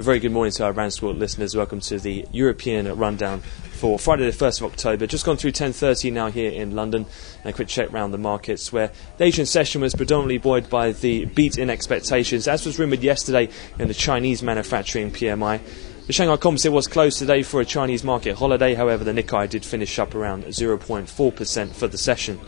A very good morning to our RANsquawk listeners. Welcome to the European rundown for Friday the 1st of October. Just gone through 10:30 now here in London. And a quick check round the markets where the Asian session was predominantly buoyed by the beat in expectations, as was rumoured yesterday in the Chinese manufacturing PMI. The Shanghai Composite was closed today for a Chinese market holiday. However, the Nikkei did finish up around 0.4% for the session.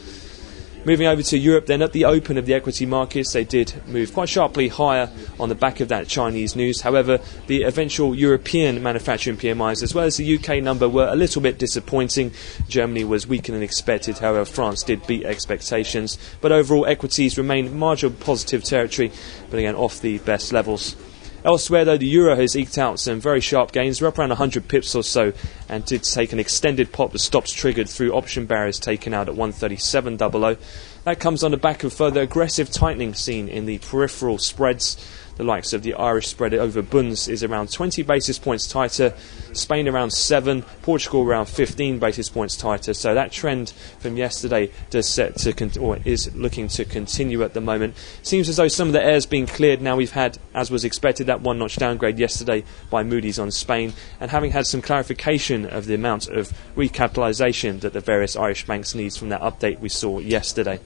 Moving over to Europe then, at the open of the equity markets, they did move quite sharply higher on the back of that Chinese news. However, the eventual European manufacturing PMIs as well as the UK number were a little bit disappointing. Germany was weaker than expected, however France did beat expectations. But overall equities remained marginal positive territory, but again off the best levels. Elsewhere, though, the euro has eked out some very sharp gains. We're up around 100 pips or so and did take an extended pop with stops triggered through option barriers taken out at 137.00. That comes on the back of further aggressive tightening seen in the peripheral spreads. The likes of the Irish spread over bunds is around 20 basis points tighter, Spain around 7, Portugal around 15 basis points tighter. So that trend from yesterday is looking to continue at the moment. Seems as though some of the air's been cleared now. We've had, as was expected, that one-notch downgrade yesterday by Moody's on Spain, and having had some clarification of the amount of recapitalisation that the various Irish banks needs from that update we saw yesterday.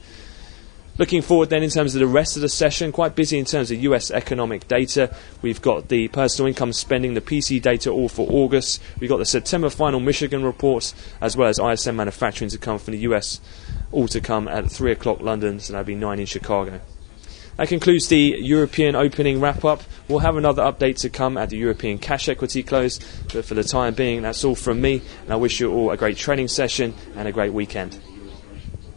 Looking forward then in terms of the rest of the session, quite busy in terms of US economic data. We've got the personal income spending, the PC data all for August. We've got the September final Michigan reports, as well as ISM manufacturing to come from the US, all to come at 3 o'clock London, so that'll be 9 in Chicago. That concludes the European opening wrap-up. We'll have another update to come at the European cash equity close, but for the time being, that's all from me, and I wish you all a great trading session and a great weekend.